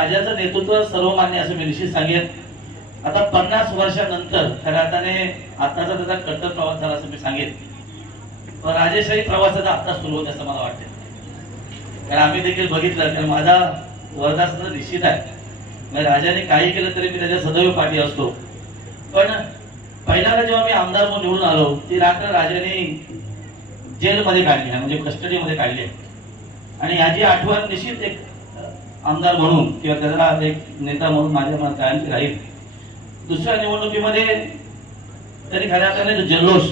राजाचं नेतृत्व सर्वमान्य असं मी निश्चित सांगेन. आता पन्नास वर्षानंतर खऱ्या अर्थाने आताचा त्याचा कट्टर प्रवास झाला असं मी सांगेन. पण राजेशाही प्रवासाचा आता सुरू होत असं मला वाटतं कारण आम्ही देखील बघितलं कारण माझा वरदास निश्चित आहे. म्हणजे राजाने काही केलं तरी मी त्याच्या सदैव पाठी असतो. पण पहिल्यांदा जेव्हा मी आमदार म्हणून निवडून आलो ती रात्र राजाने जेलमध्ये काढली आहे म्हणजे कस्टडीमध्ये काढली आहे. आणि याची आठवण निश्चित एक आमदार म्हणून किंवा त्याला एक नेता म्हणून माझ्या मनात कायमची राहील. दुसऱ्या निवडणुकीमध्ये तरी खऱ्या अर्थाने जो जल्लोष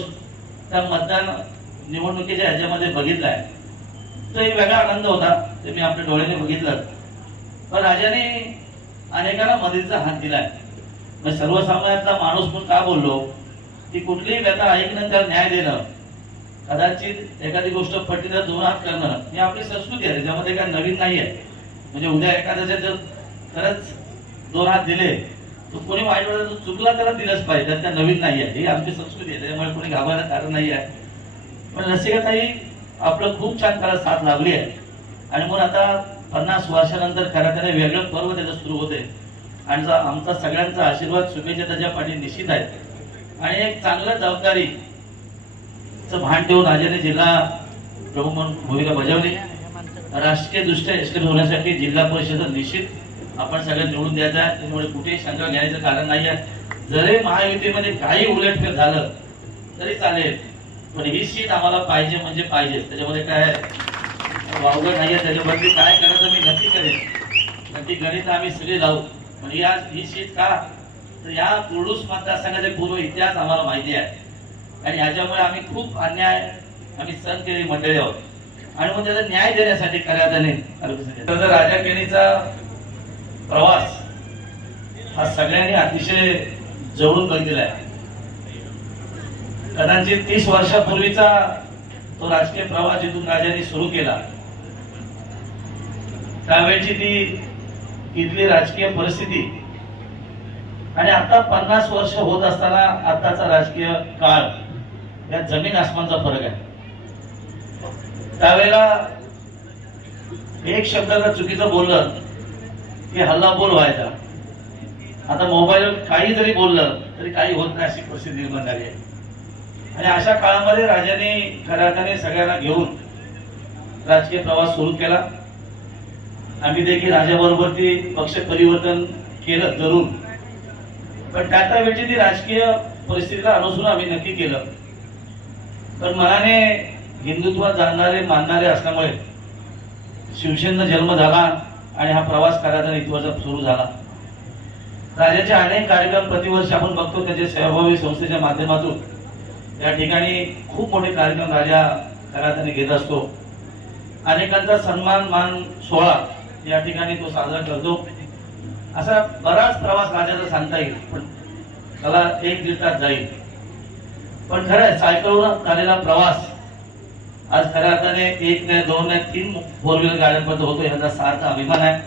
त्या मतदान निवडणुकीच्या ह्याच्यामध्ये बघितला आहे तो एक वेगळा आनंद होता ते मी आपल्या डोळ्याने बघितलं. पण राजाने अनेकांना मदतीचा हात दिलाय. मग सर्वसामान्यातला माणूस म्हणून का बोललो? की कुठलीही व्यथा ऐकणं त्याला न्याय देणं कदाचित एखादी गोष्ट पट्टीला दोन हात करणं ही आपली संस्कृती आहे त्याच्यामध्ये काय नवीन नाही आहे म्हणजे उद्या एखाद्याच्या जर खरंच दोन हात दिले तर कोणी वाईट वेळेला चुकला त्याला दिलंच पाहिजे. त्या नवीन नाही आहे. ही आमची संस्कृती आहे. त्याच्यामुळे कोणी घाबरायला कारण नाही आहे. पण रसिकताई आपलं खूप छान त्याला साथ लाभली आहे. आणि मग आता पन्नास वर्षानंतर खऱ्या त्याने वेगळं पर्व त्याचं सुरू होते आणि आमचा सगळ्यांचा आशीर्वाद शुभेच्छा त्याच्या पाठी निश्चित आहे. आणि एक चांगलं जबाबदारी भान ठेवून राजाने जिल्हा प्रमुख म्हणून भूमिका बजावली. राजकीय दृष्ट्या यशस्वी होण्यासाठी जिल्हा परिषद निश्चित आपण सगळ्या निवडून द्यायचा आहे. त्यामुळे कुठेही शंका घेण्याचं कारण नाही आहे. जरी महायुतीमध्ये काही उलटफेर झालं तरी चालेल. पण ही सीट आम्हाला पाहिजे म्हणजे पाहिजे त्याच्यामध्ये काय वावगं नाही आहे. त्याच्यामध्ये काय करायचं मी नक्की करेन नक्की गणित आम्ही सगळे लावू पण या ही सीट का? तर या कुर्डूस मतदारसंघाचा पूर्व इतिहास आम्हाला माहिती आहे. आणि ह्याच्यामुळे आम्ही खूप अन्याय आम्ही सण केलेली मंडळी आहोत. आणि मग त्याचा न्याय देण्यासाठी करायचं तर राजा केणीचा प्रवास हा सगळ्यांनी अतिशय जवळून बघितला आहे. कदाचित तीस वर्षापूर्वीचा तो राजकीय प्रवास जिथून राजाने सुरू केला त्यावेळची ती इथली राजकीय परिस्थिती. आणि आता पन्नास वर्ष होत असताना आताचा राजकीय काळ यात जमीन आसमानचा फरक आहे. त्यावेळेला एक शब्द जर चुकीचं बोललं की हल्ला बोल व्हायचा. आता मोबाईलवर काही जरी बोललं तरी काही होत नाही अशी परिस्थिती निर्माण झाली आहे. आणि अशा काळामध्ये राजाने खऱ्या सगळ्यांना घेऊन राजकीय प्रवास सुरू केला. आम्ही देखील राजाबरोबर ती पक्ष परिवर्तन केलं जरूर. पण त्या त्या वेळची ती राजकीय परिस्थितीला अनुसरून आम्ही नक्की केलं. पण मनाने हिंदुत्व जाणणारे मानणारे असल्यामुळे शिवसेनेचा जन्म झाला आणि हा प्रवास करायचा इथवाचा सुरू झाला. राजाचे अनेक कार्यक्रम प्रतिवर्ष आपण बघतो त्याचे सेवाभावी संस्थेच्या माध्यमातून. या ठिकाणी खूप मोठे कार्यक्रम राजा करायचा घेत असतो. अनेकांचा सन्मान मान सोहळा या ठिकाणी तो साजरा करतो. असा बराच प्रवास राजाचा सांगता येईल पण त्याला एक दीड तास जाईल. पण खरं आहे सायकलवर झालेला प्रवास आज खऱ्या अर्थाने एक नाही दोन नाही तीन फोर व्हीलर गाड्यांपर्यंत होतो. याचा सारखा अभिमान आहे.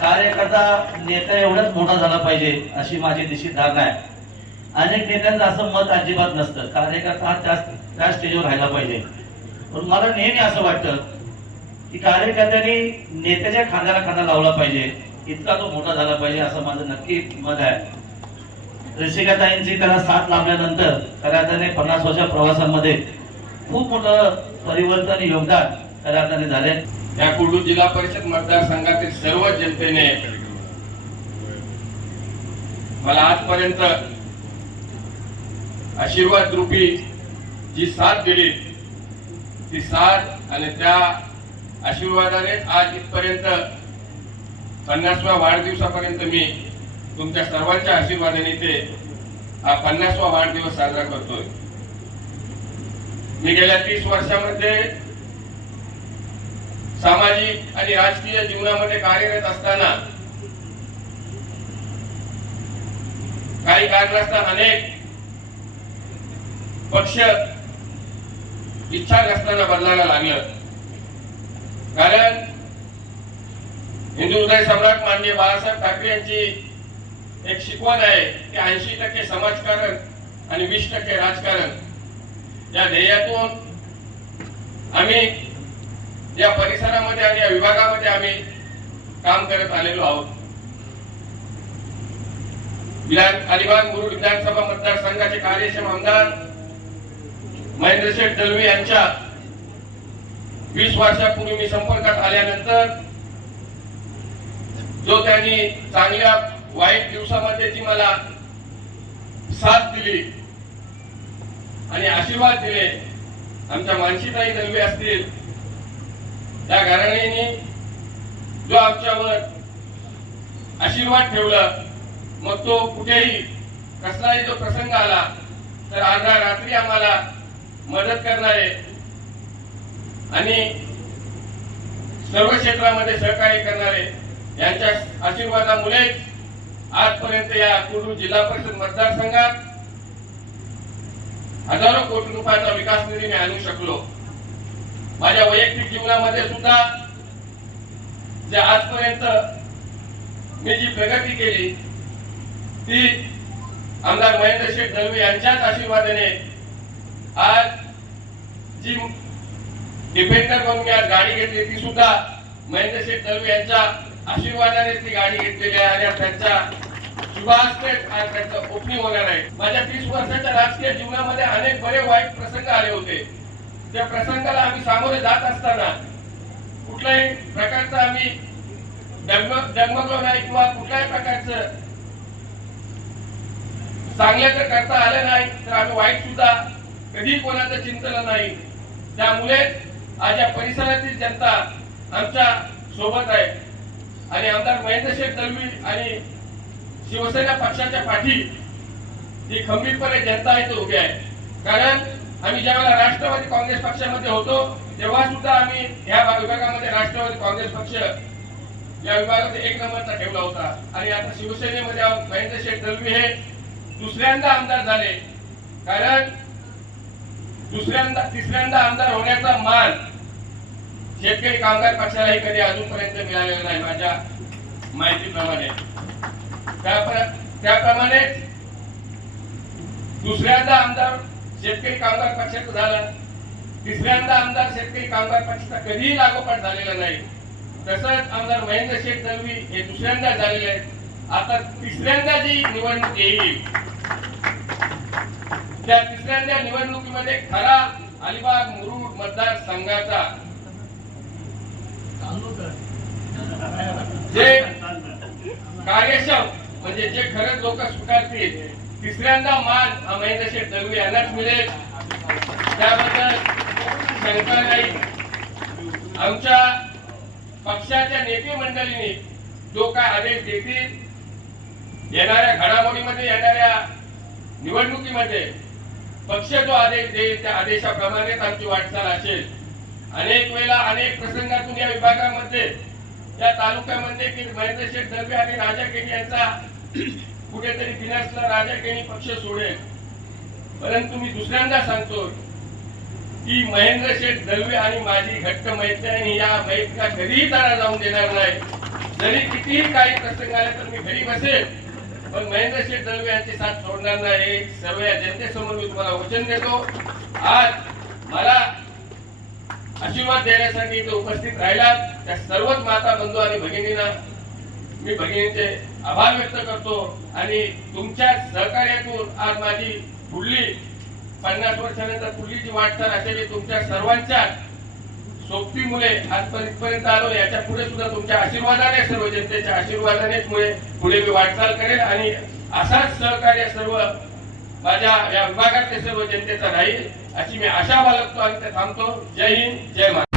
कार्यकर्ता नेता एवढाच मोठा झाला पाहिजे अशी माझी निश्चित धारणा आहे. अनेक नेत्यांचं असं मत अजिबात नसतं. कार्यकर्ता हा त्या त्या स्टेजवर राहायला पाहिजे. पण मला नेहमी असं वाटतं की कार्यकर्त्यांनी नेत्याच्या खांद्याला खांदा लावला पाहिजे. इतका तो मोठा झाला पाहिजे असं माझं नक्की मत आहे. ऋषिकाताईंची त्याला साथ लाभल्यानंतर खऱ्या अर्थाने पन्नास वर्षा प्रवासामध्ये खूप मोठं परिवर्तन योगदान खऱ्या अर्थाने झाले या कुर्डू जिल्हा परिषद मतदारसंघातील सर्व जनतेने मला आजपर्यंत आशीर्वाद रूपी जी साथ दिली ती साथ आणि त्या आशीर्वादाने आज इथपर्यंत पन्नासव्या वाढदिवसापर्यंत मी तुमच्या सर्वांच्या आशीर्वादाने ते हा पन्नासवा वाढदिवस साजरा करतोय. मी गेल्या तीस वर्षामध्ये सामाजिक आणि राजकीय जीवनामध्ये कार्यरत असताना काही कारणास्तव अनेक पक्ष इच्छा नसताना बदलायला लागलं. कारण हिंदू हृदय सम्राट माननीय बाळासाहेब ठाकरे यांची एक शिकवण आहे की ऐंशी टक्के समाजकारण आणि वीस टक्के राजकारण. या ध्येयातून आम्ही या परिसरामध्ये आणि या विभागामध्ये आम्ही काम करत आलेलो आहोत. विधान अलिबाग मुरुड विधानसभा मतदारसंघाचे कार्यक्षम आमदार महेंद्रशेठ दलवे यांच्या वीस वर्षापूर्वी मी संपर्कात आल्यानंतर जो त्यांनी चांगल्या वाईट दिवसामध्ये जी मला साथ दिली आणि आशीर्वाद दिले. आमच्या मानसीताई दलवे असतील. त्या घराण्याने जो आमच्यावर आशीर्वाद ठेवला मग तो कुठेही कसलाही जो प्रसंग आला तर अर्धा रात्री आम्हाला मदत करणारे आणि सर्व क्षेत्रामध्ये सहकार्य करणारे यांच्या आशीर्वादामुळेच आजपर्यंत या कुर्डू जिल्हा परिषद मतदारसंघात हजारो कोटी रुपयाचा विकास निधी मी आणू शकलो. माझ्या वैयक्तिक जीवनामध्ये सुद्धा जे आजपर्यंत मी जी प्रगती केली ती आमदार महेंद्र शेठ दलवे यांच्याच आशीर्वादाने आज जी डिफेंडर म्हणून मी आज गाडी घेतली ती सुद्धा महेंद्र शेठ दलवे यांच्या आशीर्वादाने ती गाडी घेतलेली आहे आणि त्यांच्या त्यांचं ओपनिंग होणार आहे. माझ्या तीस वर्षाच्या राजकीय जीवनामध्ये अनेक बरे वाईट प्रसंग आले होते. त्या प्रसंगाला आम्ही सामोरे जात असताना कुठल्याही प्रकारचं आम्ही डगमग डगमगलो नाही किंवा कुठल्याही प्रकारचं चांगलं तर करता आलं नाही तर आम्ही वाईट सुद्धा कधी कोणाचं चिंतलं नाही. त्यामुळे आज या परिसरातील जनता आमच्यासोबत आहे. आणि आमदार महेंद्र शेख दलवी आणि शिवसेना पक्षाच्या पाठी ही खंबीरपणे जनता इथे उभी आहे. कारण आम्ही ज्यावेळेला राष्ट्रवादी काँग्रेस पक्षामध्ये होतो तेव्हा सुद्धा आम्ही या विभागामध्ये राष्ट्रवादी काँग्रेस पक्ष या विभागात एक नंबरचा ठेवला होता. आणि आता शिवसेनेमध्ये महेंद्र शेठ दलवी हे दुसऱ्यांदा आमदार झाले. कारण दुसऱ्यांदा तिसऱ्यांदा आमदार होण्याचा मान शेतकरी कामगार पक्षालाही कधी अजूनपर्यंत मिळालेला नाही माझ्या माहितीप्रमाणे. त्याप्र- त्याप्रमाणेच दुसऱ्यांदा आमदार शेतकरी कामगार पक्षाचं झालं. तिसऱ्यांदा आमदार शेतकरी कामगार पक्षाचा कधीही लागोपाठ झालेला नाही. तसंच आमदार महेंद्र शेठ दलवी हे दुसऱ्यांदा झालेले आहेत. आता तिसऱ्यांदा जी निवडणूक येईल त्या तिसऱ्यांदा निवडणुकीमध्ये खरा अलिबाग मुरुड मतदारसंघाचा जे कार्यक्षम म्हणजे जे खरंच लोक स्वीकारतील तिसऱ्यांदा मान हा महेंद्र शेठ दळवी यांनाच मिळेल. त्याबद्दल शंका नाही आमच्या पक्षाच्या नेते मंडळींनी जो काय आदेश देतील येणाऱ्या घडामोडीमध्ये येणाऱ्या निवडणुकीमध्ये पक्ष जो आदेश देईल त्या आदेशाप्रमाणेच आमची वाटचाल असेल. अनेक वेळेला अनेक प्रसंगातून या विभागामध्ये या तालुक्यामध्ये की महेंद्र शेठ दलवे आणि राजा केणी यांचा कुठेतरी बिनसला राजकीय पक्ष सोडेल. परंतु मी दुसऱ्यांदा सांगतो की महेंद्र शेठ दलवे आणि माझी घट्ट मैत्री आणि या मैत्रीला कधीही तारा जाऊन देणार नाही. जरी कितीही काही प्रसंग आले तर मी घरी बसेल. पण महेंद्र शेठ दलवे यांची साथ सोडणार नाही. सर्व या जनतेसमोर मी तुम्हाला वचन देतो. आज मला आशीर्वाद देण्यासाठी इथे उपस्थित राहिला त्या सर्वच माता बंधू आणि भगिनींना मी भगिनींचे आभार व्यक्त करतो आणि तुमच्या सहकार्यातून आज माझी पुढली पन्नास वर्षानंतर पुढली जी वाटचाल असेल तुमच्या सर्वांच्या सोपी मुले आजपर्यंत आलो याच्यापुढे सुद्धा तुमच्या आशीर्वादाने सर्व जनतेच्या आशीर्वादानेच मुळे पुढे मी वाटचाल करेल आणि असाच सहकार्य सर्व माझ्या या विभागातले सर्व जनतेचा राहील अशी मी आशा बाळगतो आणि ते थांबतो. जय हिंद जय महाराज